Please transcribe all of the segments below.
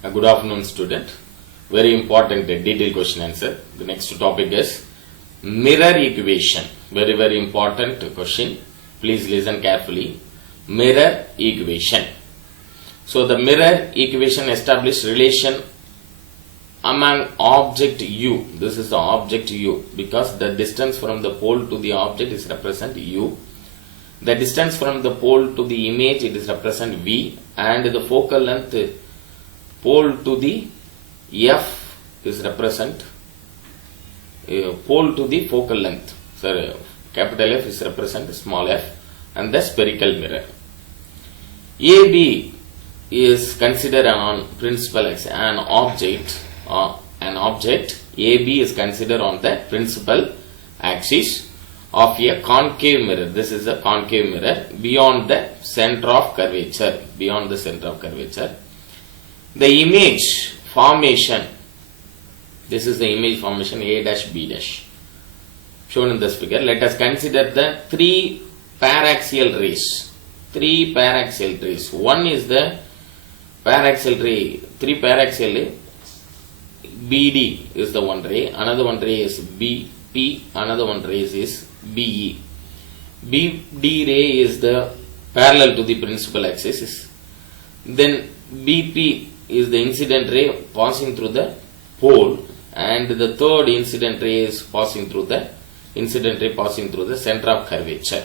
Good afternoon, student. Very important detailed question answer. The next topic is mirror equation. Very important question. Please listen carefully. Mirror equation. So the mirror equation establishes relation among object U. This is the object U because the distance from the pole to the object is represent U. The distance from the pole to the image it is represent V, and the focal length pole to the F is represent pole to the focal length. Sorry, capital F is represent small f, and the spherical mirror. AB is considered on principal axis an object. AB is considered on the principal axis of a concave mirror. This is a concave mirror beyond the center of curvature. Beyond the center of curvature. The image formation. This is the image formation A dash B dash shown in this figure. Let us consider the three paraxial rays. Three paraxial rays. One is the paraxial ray. Three paraxial ray. BD is the one ray. Another one ray is BP. Another one ray is BE. BD ray is the parallel to the principal axis. Then BP is the incident ray passing through the pole, and the third incident ray is passing through the center of curvature.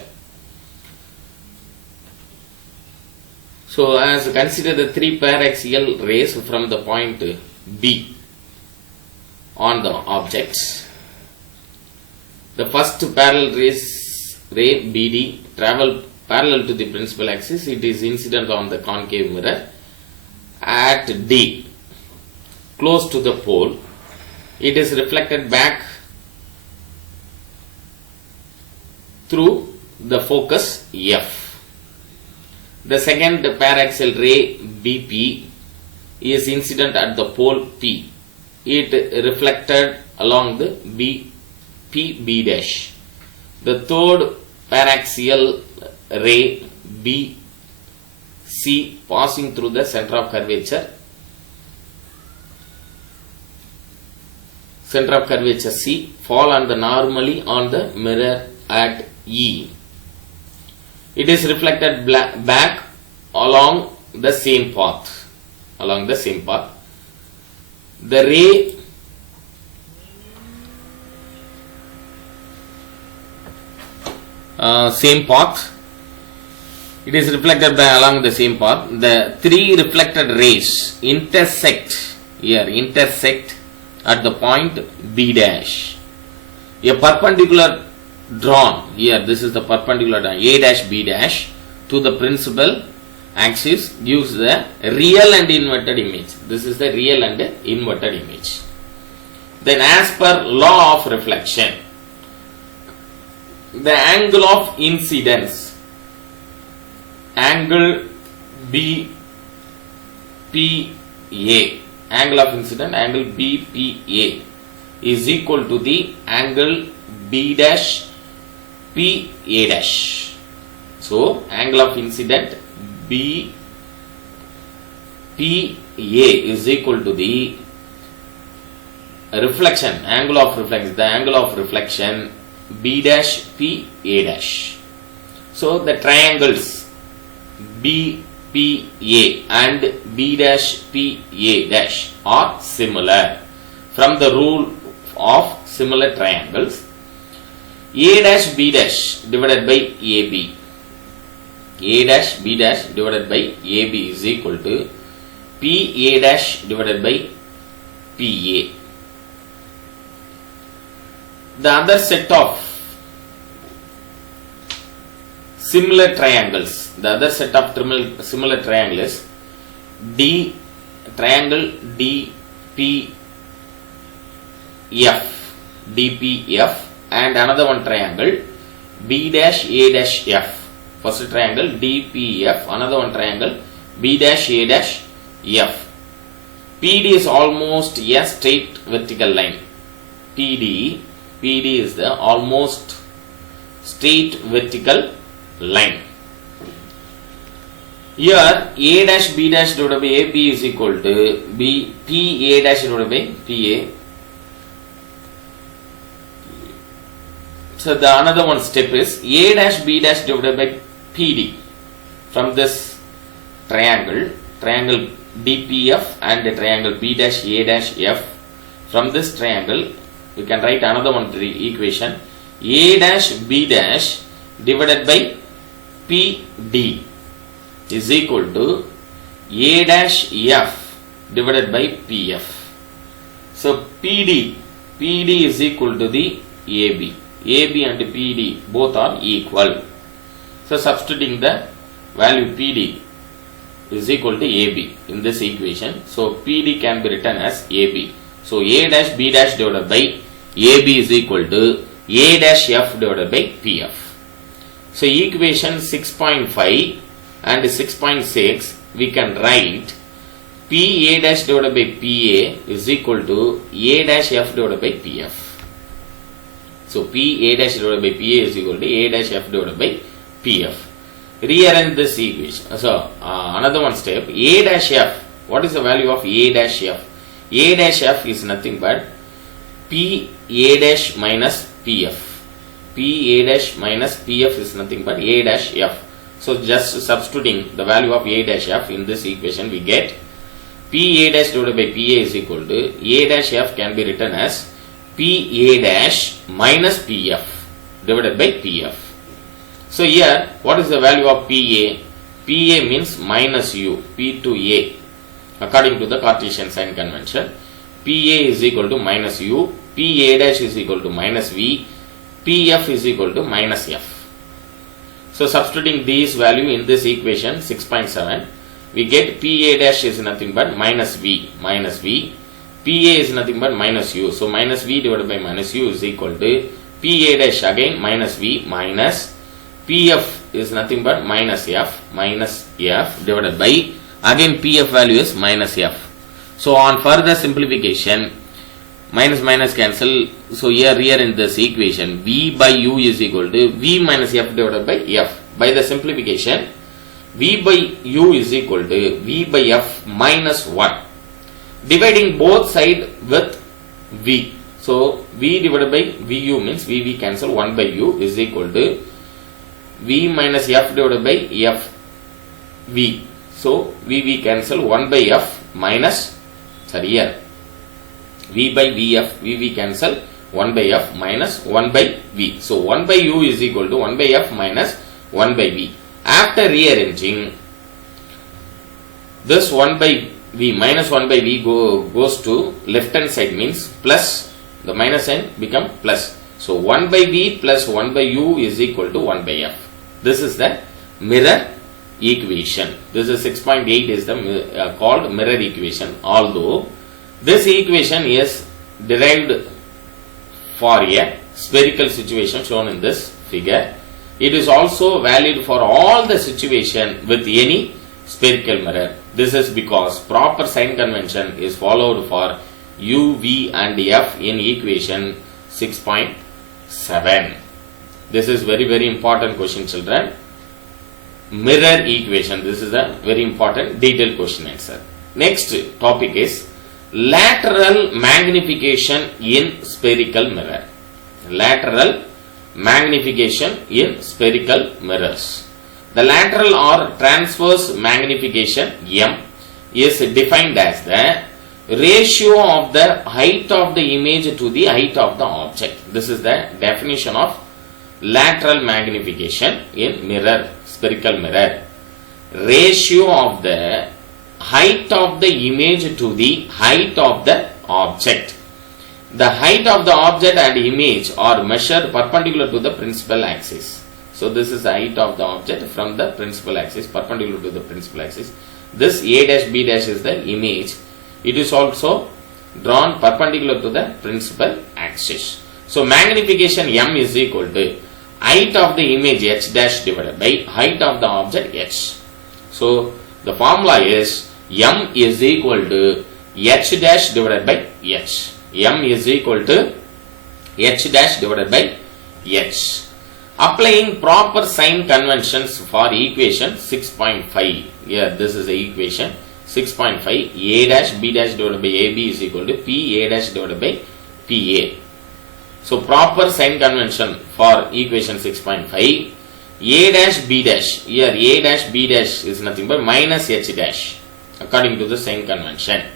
So as consider the three paraxial rays from the point B on the objects. The first parallel ray BD travel parallel to the principal axis. It is incident on the concave mirror at D, close to the pole. It is reflected back through the focus F. The second paraxial ray BP is incident at the pole P. It reflected along the B dash. The third paraxial ray BC passing through the center of curvature. Center of curvature C fall normally on the mirror at E. It is reflected back along the same path. The ray same path. It is reflected along the same path. The three reflected rays intersect at the point B dash. A perpendicular drawn here. This is the perpendicular drawn A dash B dash to the principal axis gives the real and inverted image. This is the real and inverted image. Then as per law of reflection, the angle of incidence, angle BPA, angle of incidence, angle BPA is equal to the angle B dash PA dash. So angle of incident BPA is equal to the reflection, angle of reflection, the angle of reflection B dash PA dash. So the triangles BPA and B dash PA dash are similar. From the rule of similar triangles, A dash B dash divided by AB, A dash B dash divided by AB is equal to PA dash divided by PA. The other set of similar triangles, similar triangles triangle DPF and another one triangle B dash A dash F. First triangle DPF, another one triangle B dash A dash F. PD is almost a straight vertical line. PD is the almost straight vertical line. Here A dash B dash divided by AB is equal to P A dash divided by PA. So the another one step is A dash B dash divided by PD. From this triangle DPF and the triangle B dash A dash F. From this triangle we can write another one equation A dash B dash divided by PD is equal to A dash F divided by PF. So PD is equal to the AB. AB and PD both are equal. So substituting the value PD is equal to AB in this equation. So PD can be written as AB. So A dash B dash divided by AB is equal to A dash F divided by PF. So equation 6.5 and 6.6 we can write P A dash divided by PA is equal to A dash F divided by PF. So P A dash divided by PA is equal to A dash F divided by PF. Rearrange this equation. So another one step, A dash F. What is the value of A dash F? A dash F is nothing but P A dash minus PF. P A dash minus PF is nothing but A dash F. So just substituting the value of A dash F in this equation we get P A dash divided by PA is equal to A dash F can be written as P A dash minus PF divided by PF. So here what is the value of PA? PA means minus U, P to A. According to the Cartesian sign convention, PA is equal to minus U, PA dash is equal to minus V, PF is equal to minus F. So substituting these value in this equation 6.7, we get PA dash is nothing but minus V, PA is nothing but minus U. So minus V divided by minus U is equal to PA dash again minus V minus PF is nothing but minus F divided by again PF value is minus F. So on further simplification, minus cancel. So here in this equation V by U is equal to V minus F divided by F. By the simplification, V by U is equal to V by F minus 1. Dividing both sides with V. So V divided by VU means VV cancel 1 by U is equal to V minus F divided by F V. So VV cancel 1 by F minus, here V by VF, VV cancel 1 by F minus 1 by V. So 1 by U is equal to 1 by F minus 1 by V. After rearranging, this 1 by V minus 1 by V goes to left hand side means plus, the minus sign become plus. So 1 by V plus 1 by U is equal to 1 by F. This is the mirror equation. This is 6.8 is the called mirror equation. Although this equation is derived for a spherical situation shown in this figure, it is also valid for all the situation with any spherical mirror. This is because proper sign convention is followed for U, V and F in equation 6.7. This is very important question, children. Mirror equation. This is a very important detailed question answer. Next topic is lateral magnification in spherical mirror. Lateral magnification in spherical mirrors. The lateral or transverse magnification M is defined as the ratio of the height of the image to the height of the object. This is the definition of lateral magnification in mirror, spherical mirror. Ratio of the height of the image to the height of the object. The height of the object and image are measured perpendicular to the principal axis. So this is the height of the object from the principal axis, perpendicular to the principal axis. This A dash B dash is the image. It is also drawn perpendicular to the principal axis. So magnification M is equal to height of the image H dash divided by height of the object H. So the formula is M is equal to H dash divided by H. M is equal to H dash divided by H. Applying proper sign conventions for equation 6.5. Here, this is the equation 6.5. A dash B dash divided by AB is equal to P A dash divided by PA. So, proper sign convention for equation 6.5. A dash B dash. Here, A dash B dash is nothing but minus H dash according to the sign convention.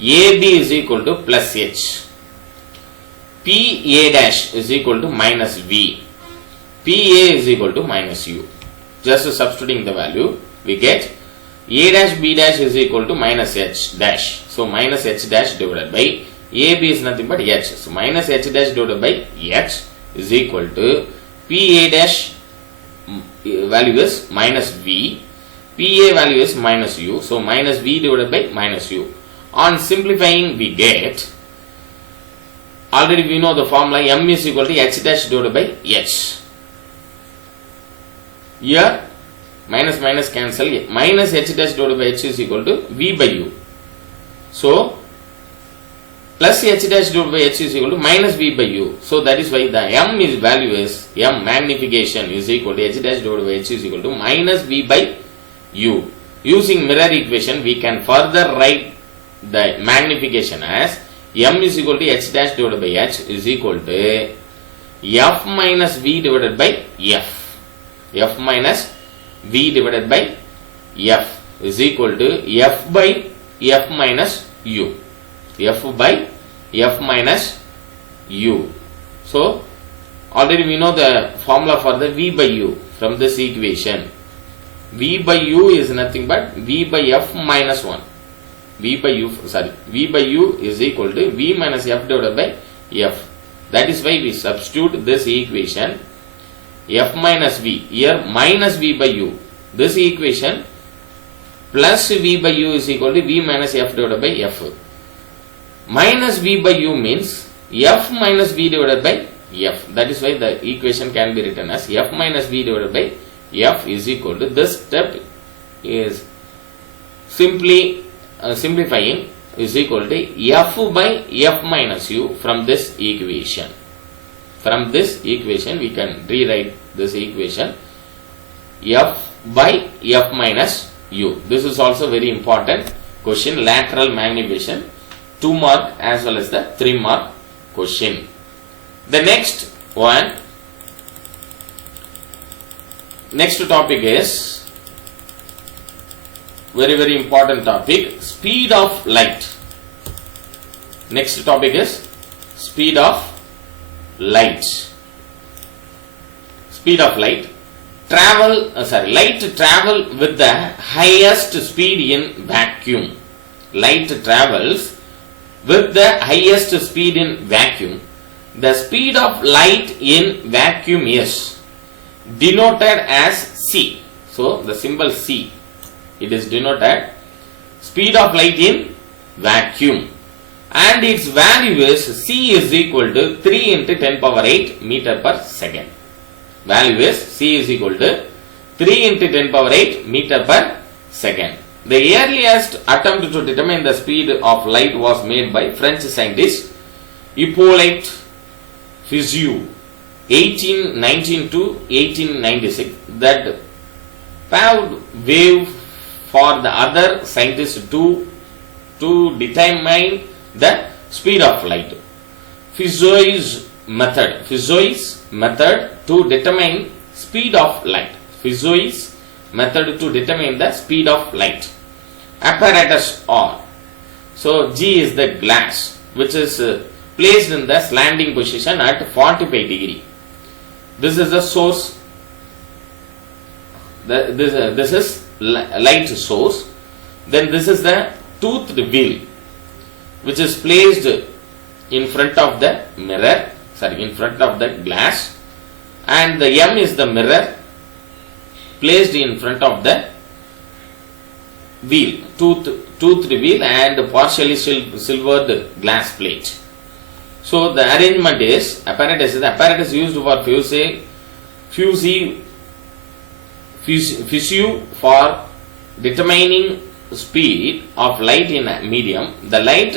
AB is equal to plus H. PA dash is equal to minus V. PA is equal to minus U. Just substituting the value, we get A dash B dash is equal to minus H dash. So, minus H dash divided by AB is nothing but H. So, minus H dash divided by H is equal to PA dash value is minus V. PA value is minus U. So, minus V divided by minus U. On simplifying, we get, already we know the formula, M is equal to H dash divided by H. Here, minus minus cancel, minus H dash divided by H is equal to V by U. So, plus H dash divided by H is equal to minus V by U. So, that is why the M is value is, M magnification is equal to H dash divided by H is equal to minus V by U. Using mirror equation, we can further write the magnification as M is equal to H dash divided by H is equal to F minus V divided by F. F minus V divided by F is equal to F by F minus U. F by F minus U. So, already we know the formula for the V by U from this equation. V by U is nothing but V by F minus 1. V by U is equal to V minus F divided by F. That is why we substitute this equation F minus V, here minus V by U. This equation plus V by U is equal to V minus F divided by F. Minus V by U means F minus V divided by F. That is why the equation can be written as F minus V divided by F is equal to, this step is simply simplifying, is equal to F by F minus U from this equation. From this equation, we can rewrite this equation F by F minus U. This is also very important question, lateral magnification, 2 mark as well as the 3 mark question. The next one, next topic is very important topic, speed of light. Next topic is speed of light. Speed of light. Light travel with the highest speed in vacuum. Light travels with the highest speed in vacuum. The speed of light in vacuum is denoted as C. So, the symbol C, it is denoted speed of light in vacuum. And its value is C is equal to 3 into 10 power 8 meter per second. Value is C is equal to 3 into 10 power 8 meter per second. The earliest attempt to determine the speed of light was made by French scientist Hippolyte Fizeau, 1819 to 1896. That paved way for the other scientists to determine the speed of light. Fizeau's method to determine speed of light. Fizeau's method to determine the speed of light. Apparatus R. So, G is the glass which is placed in the slanting position at 45 degree. This is the source. This is light source. Then this is the toothed wheel which is placed in front of the mirror, in front of the glass, and the M is the mirror placed in front of the wheel, toothed wheel and partially silvered glass plate. So the arrangement is, apparatus used for Fizeau for determining speed of light in a medium. The light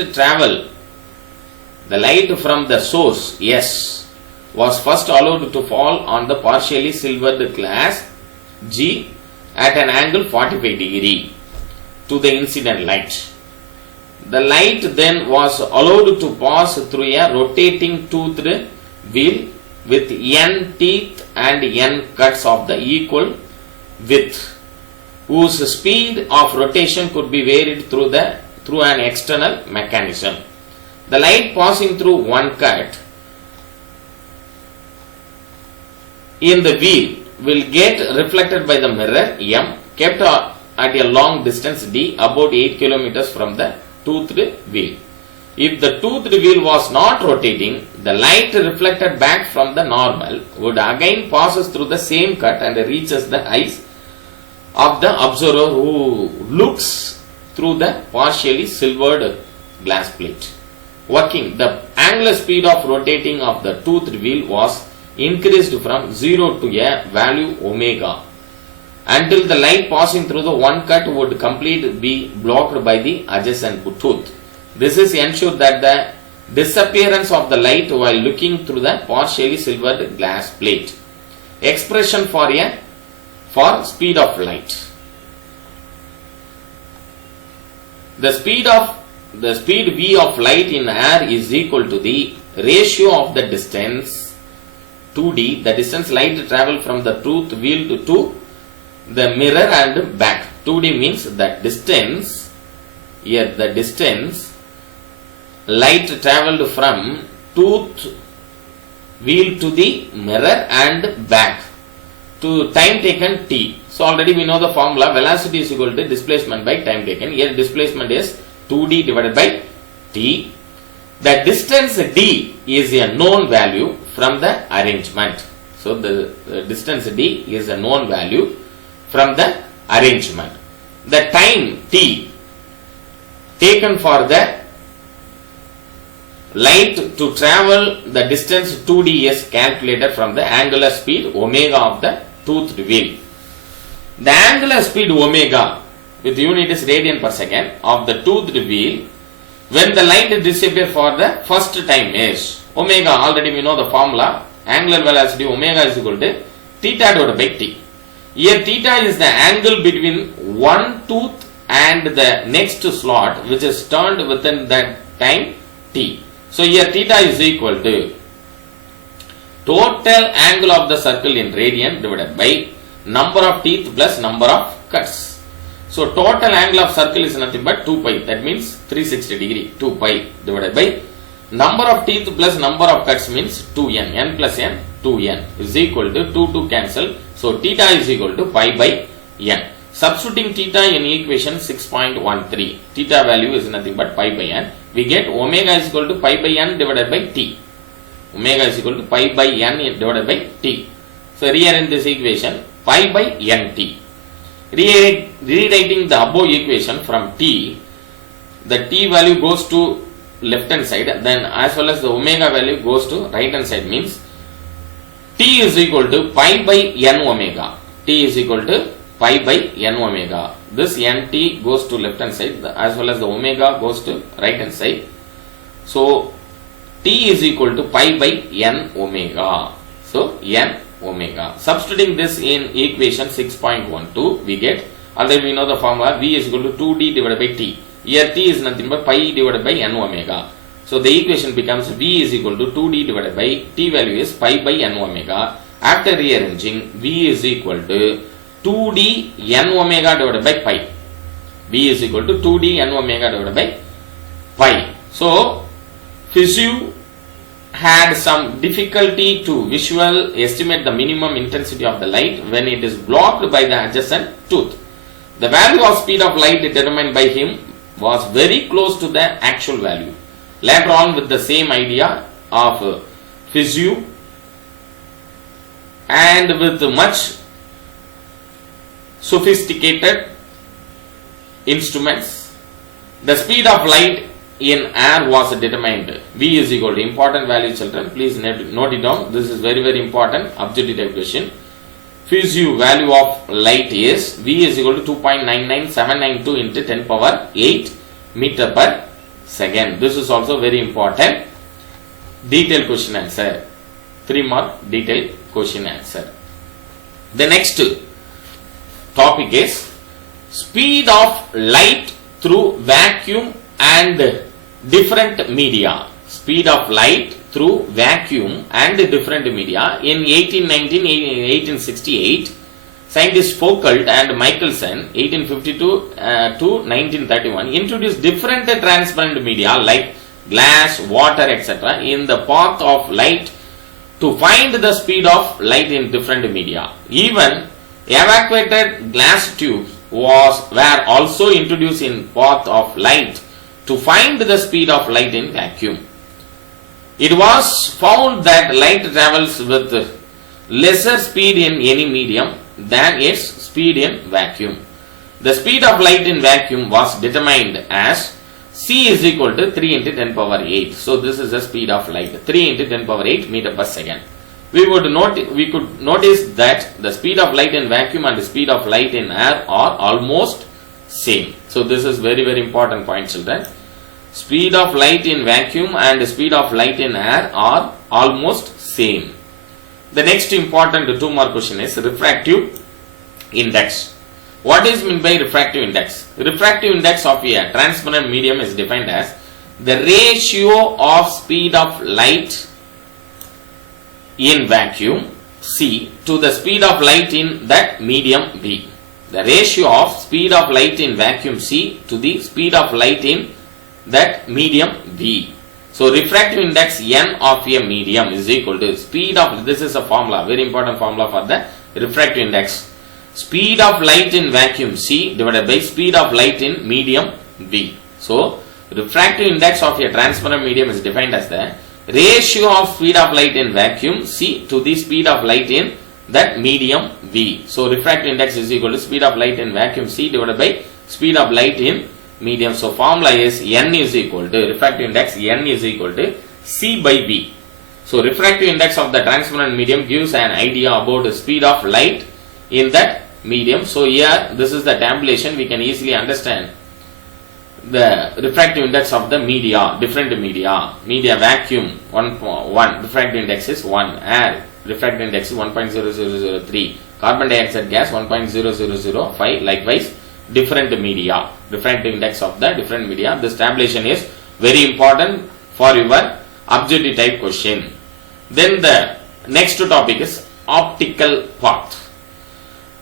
from the source S was first allowed to fall on the partially silvered glass G at an angle 45 degree to the incident light. The light then was allowed to pass through a rotating toothed wheel with N teeth and N cuts of the equal width, whose speed of rotation could be varied through an external mechanism. The light passing through one cut in the wheel will get reflected by the mirror M, kept at a long distance D, about 8 km from the toothed wheel. If the toothed wheel was not rotating, the light reflected back from the normal would again passes through the same cut and reaches the eyes of the observer who looks through the partially silvered glass plate. Working, the angular speed of rotating of the toothed wheel was increased from 0 to a value omega until the light passing through the one cut would completely be blocked by the adjacent tooth. This is ensured that the disappearance of the light while looking through the partially silvered glass plate. Expression for speed of light. The speed v of light in air is equal to the ratio of the distance 2d, the distance light travel from the tooth wheel to the mirror and back. 2d means that distance, here the distance light travelled from tooth wheel to the mirror and back to time taken t. So already we know the formula, velocity is equal to displacement by time taken. Here displacement is 2d divided by t. The distance d is a known value from the arrangement. So the distance d is a known value from the arrangement. The time t taken for the light to travel the distance 2d is calculated from the angular speed omega of the toothed wheel. The angular speed omega with unit is radian per second of the toothed wheel when the light disappears for the first time is omega. Already we know the formula, angular velocity omega is equal to theta divided by t. Here theta is the angle between one tooth and the next slot which is turned within that time t. So here theta is equal to total angle of the circle in radian divided by number of teeth plus number of cuts. So total angle of circle is nothing but 2 pi, that means 360 degree, 2 pi divided by number of teeth plus number of cuts means 2n, n plus n, 2n is equal to 2 cancel. So theta is equal to pi by n. Substituting theta in equation 6.13, theta value is nothing but pi by n. We get omega is equal to pi by n divided by t. Omega is equal to pi by n divided by t. So rearrange this equation, pi by nt. Rewriting the above equation from t, the t value goes to left hand side, then as well as the omega value goes to right hand side, means t is equal to pi by n omega. T is equal to pi by n omega. This nt goes to left hand side as well as the omega goes to right hand side. So t is equal to pi by n omega. So n omega. Substituting this in equation 6.12, we get, already we know the formula, v is equal to 2d divided by t. Here t is nothing but pi divided by n omega. So the equation becomes v is equal to 2d divided by t value is pi by n omega. After rearranging, v is equal to 2d n omega divided by pi. V is equal to 2d n omega divided by pi. So Fizeau had some difficulty to visual estimate the minimum intensity of the light when it is blocked by the adjacent tooth. The value of speed of light determined by him was very close to the actual value. Later on, with the same idea of Fizeau and with much sophisticated instruments, the speed of light in air was determined. V is equal to, important value children, please note it down, this is very very important objective type question. Fizeau value of light is V is equal to 2.99792 into 10 power 8 meter per second. This is also very important detailed question answer. 3 mark detailed question answer. The next topic is speed of light through vacuum and different media. Speed of light through vacuum and different media. In 1868, scientists Foucault and Michelson, 1852 to 1931, introduced different transparent media like glass, water, etc. in the path of light to find the speed of light in different media. Even evacuated glass tubes were also introduced in path of light to find the speed of light in vacuum. It was found that light travels with lesser speed in any medium than its speed in vacuum. The speed of light in vacuum was determined as C is equal to 3 into 10 power 8. So this is the speed of light, 3 into 10 power 8 meter per second. We could notice that the speed of light in vacuum and the speed of light in air are almost same. So this is very important point, children. Speed of light in vacuum and the speed of light in air are almost same. The next important 2 mark question is refractive index. What is meant by refractive index? Refractive index of a transparent medium is defined as the ratio of speed of light in vacuum C to the speed of light in that medium V. The ratio of speed of light in vacuum C to the speed of light in that medium V. So refractive index N of a medium is equal to speed of, this is a formula, very important formula for the refractive index. Speed of light in vacuum C divided by speed of light in medium V. So refractive index of a transparent medium is defined as the ratio of speed of light in vacuum C to the speed of light in that medium V. So refractive index is equal to speed of light in vacuum C divided by speed of light in medium. So formula is N is equal to, refractive index N is equal to C by V. So refractive index of the transparent medium gives an idea about the speed of light in that medium. So here this is the tabulation, we can easily understand the refractive index of the media, different media. Media vacuum 1, refractive index is 1, air refractive index is 1.0003, carbon dioxide gas 1.0005, likewise different media, refractive index of the different media. This tabulation is very important for your objective type question. Then the next topic is optical path.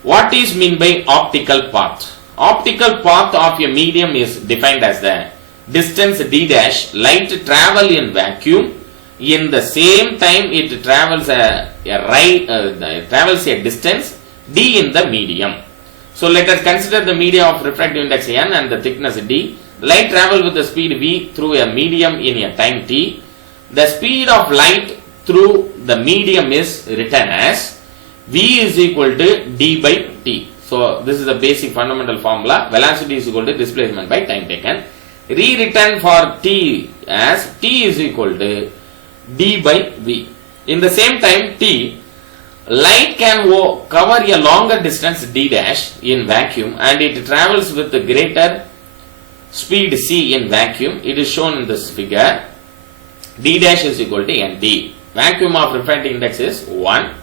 What is meant by optical path? Optical path of a medium is defined as the distance d dash light travel in vacuum in the same time it travels travels a distance d in the medium. So let us consider the media of refractive index N and the thickness d. Light travel with the speed v through a medium in a time t. The speed of light through the medium is written as v is equal to d by t. So this is the basic fundamental formula. Velocity is equal to displacement by time taken. Rewritten for t as t is equal to d by v. In the same time t, light can cover a longer distance d dash in vacuum and it travels with the greater speed c in vacuum. It is shown in this figure. D dash is equal to nd. Vacuum of refractive index is 1.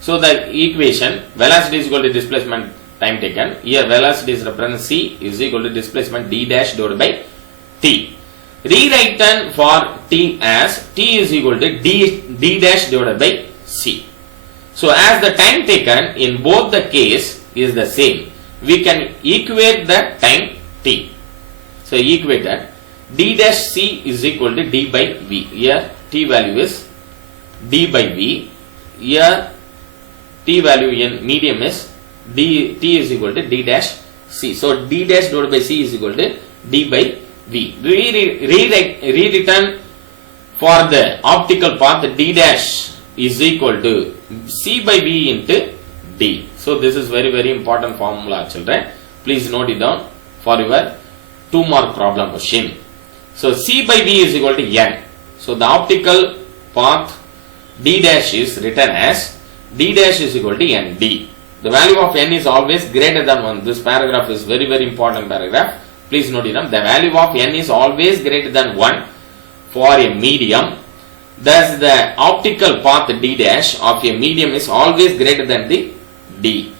So the equation velocity is equal to displacement time taken. Here velocity is represented c is equal to displacement d dash divided by t. Rewritten for t as t is equal to d dash divided by c. So as the time taken in both the case is the same, we can equate the time t. So equate that d dash c is equal to d by v. Here t value is d by v. Here t value in medium is t is equal to d dash c. So d dash divided by c is equal to d by v. Rewritten for the optical path, d dash is equal to c by v into d. So this is very important formula, children. Please note it down for your 2 mark problem question. So c by v is equal to n. So the optical path d dash is written as d dash is equal to nd. The value of n is always greater than 1. This paragraph is very important paragraph. Please note it down. The value of n is always greater than 1 for a medium thus the optical path d dash of a medium is always greater than the d.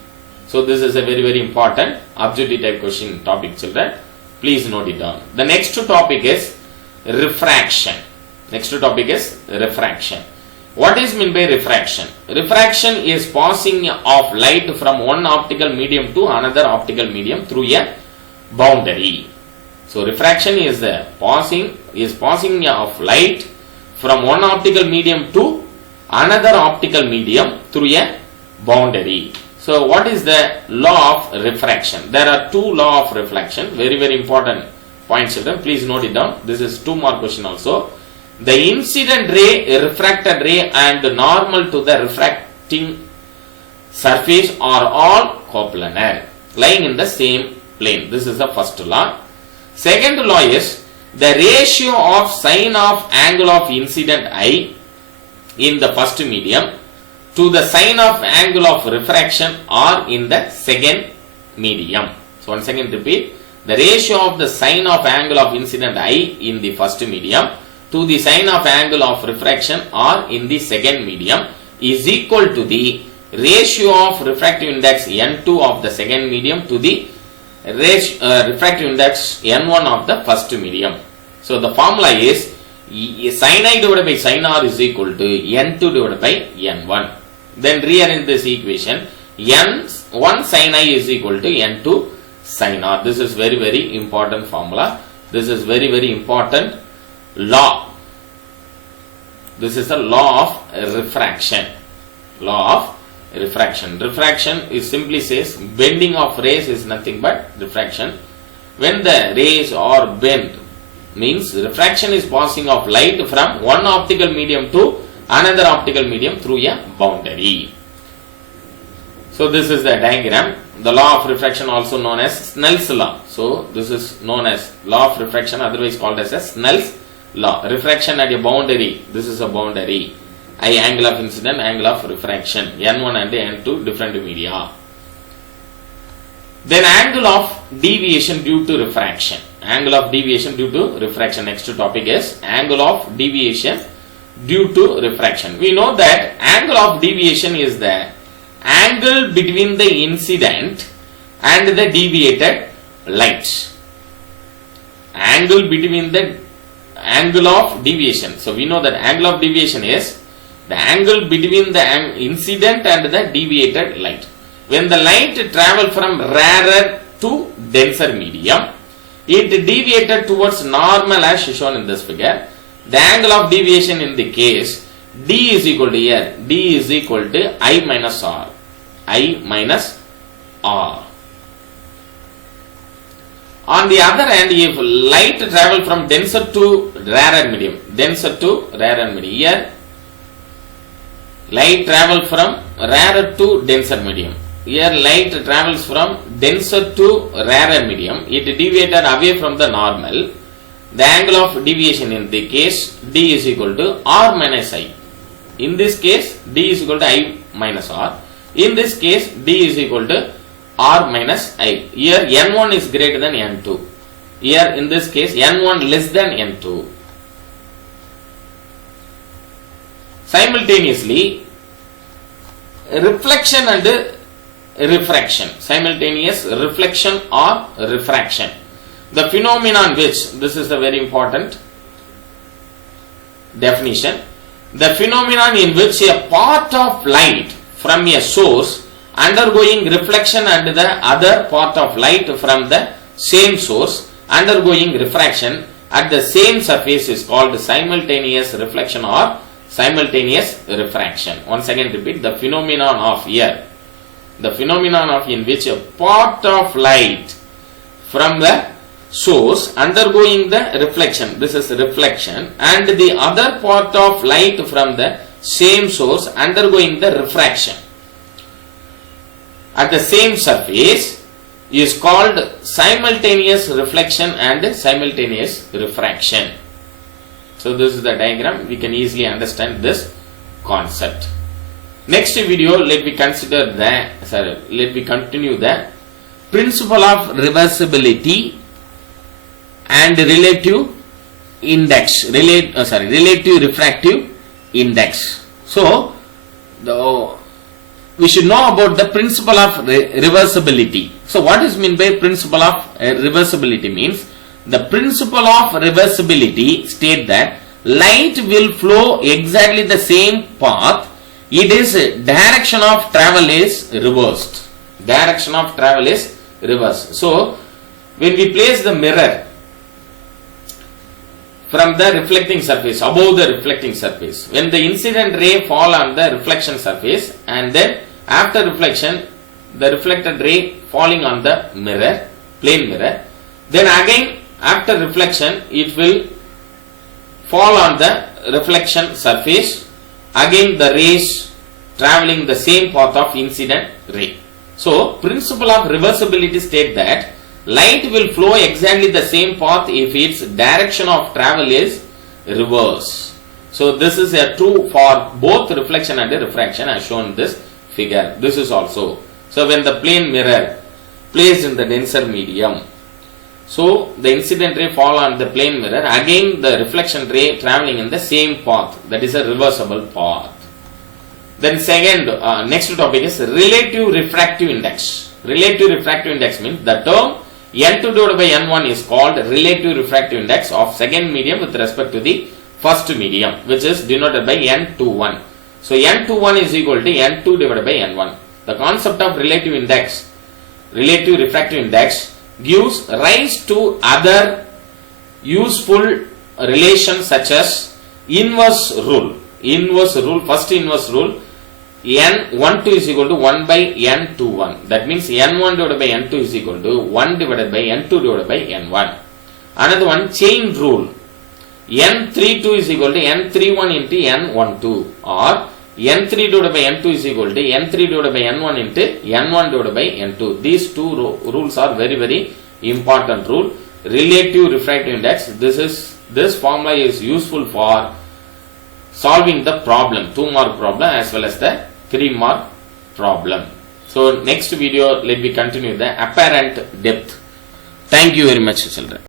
So this is a very important objective type question topic, children. Please note it down. The next topic is refraction. Next topic is refraction. What is meant by refraction? Refraction is passing of light from one optical medium to another optical medium through a boundary. So refraction is the passing of light from one optical medium to another optical medium through a boundary. So what is the law of refraction? There are two laws of refraction, very important points, children. Please note it down. This is 2 mark question also. The incident ray, refracted ray and normal to the refracting surface are all coplanar, lying in the same plane. This is the first law. Second law is the ratio of sine of angle of incident I in the first medium to the sine of angle of refraction R in the second medium. So once again repeat, the ratio of the sine of angle of incident I in the first medium to the sine of angle of refraction R in the second medium is equal to the ratio of refractive index N2 of the second medium to the refractive index N1 of the first medium. So the formula is sin I divided by sin R is equal to N2 divided by N1. Then rearrange this equation. N1 sin I is equal to N2 sin R. This is very important formula. This is very important law. This is the law of refraction. Law of refraction. Refraction is simply says bending of rays is nothing but refraction. When the rays are bent, means refraction is passing of light from one optical medium to another optical medium through a boundary. So this is the diagram. The law of refraction also known as Snell's law. So this is known as law of refraction, otherwise called as a Snell's law. Refraction at a boundary. This is a boundary. I angle of incident, angle of refraction. N1 and N2 different media. Then angle of deviation due to refraction. Angle of deviation due to refraction. Next topic is angle of deviation due to refraction. We know that angle of deviation is the angle between the incident and the deviated light. Angle between the angle of deviation. So we know that angle of deviation is the angle between the incident and the deviated light. When the light travels from rarer to denser medium, it deviated towards normal as shown in this figure. The angle of deviation in the case D is equal to here. D is equal to I minus R. I minus R. On the other hand, if light travel from denser to rarer medium, here light travel from rarer to denser medium. Here light travels from denser to rarer medium. It deviated away from the normal. The angle of deviation in the case D is equal to R minus I. In this case D is equal to I minus R. In this case D is equal to R minus I. Here N1 is greater than N2. Here in this case N1 less than N2. Simultaneously, reflection and refraction. Simultaneous reflection or refraction. The phenomenon which, this is a very important definition. The phenomenon in which a part of light from a source undergoing reflection and the other part of light from the same source undergoing refraction at the same surface is called simultaneous reflection or simultaneous refraction. Once again repeat, the phenomenon of here. The phenomenon of in which a part of light from the source undergoing the reflection, this is reflection, and the other part of light from the same source undergoing the refraction at the same surface is called simultaneous reflection and simultaneous refraction. So this is the diagram. We can easily understand this concept. Next video, let me continue the principle of reversibility and relative refractive index. So, we should know about the principle of reversibility. So, what is meant by principle of reversibility means the principle of reversibility state that light will flow exactly the same path. It is direction of travel is reversed. Direction of travel is reversed. So, when we place the mirror from the reflecting surface, above the reflecting surface, when the incident ray fall on the reflection surface and then after reflection, the reflected ray falling on the mirror, plane mirror, then again after reflection, it will fall on the reflection surface, again the rays traveling the same path of incident ray. So, principle of reversibility state that light will flow exactly the same path if its direction of travel is reverse. So, this is a true for both reflection and refraction as shown in this figure. This is also. So, when the plane mirror placed in the denser medium, so the incident ray fall on the plane mirror, again the reflection ray traveling in the same path, that is a reversible path. Then second, next topic is relative refractive index. Relative refractive index means the term N2 divided by N1 is called relative refractive index of second medium with respect to the first medium, which is denoted by N21. So, N21 is equal to N2 divided by N1. The concept of relative index, relative refractive index, gives rise to other useful relations such as inverse rule. Inverse rule, first inverse rule, N12 is equal to 1 by N21. That means N1 divided by N2 is equal to 1 divided by N2 divided by N1. Another one, chain rule. N32 is equal to N31 into N12, or N3 divided by N2 is equal to N3 divided by N1 into N1 divided by N2. These two rules are very, very important rule. Relative refractive index. This formula is useful for solving the problem, 2-mark problem as well as the 3-mark problem. So, next video let me continue the apparent depth. Thank you very much, children.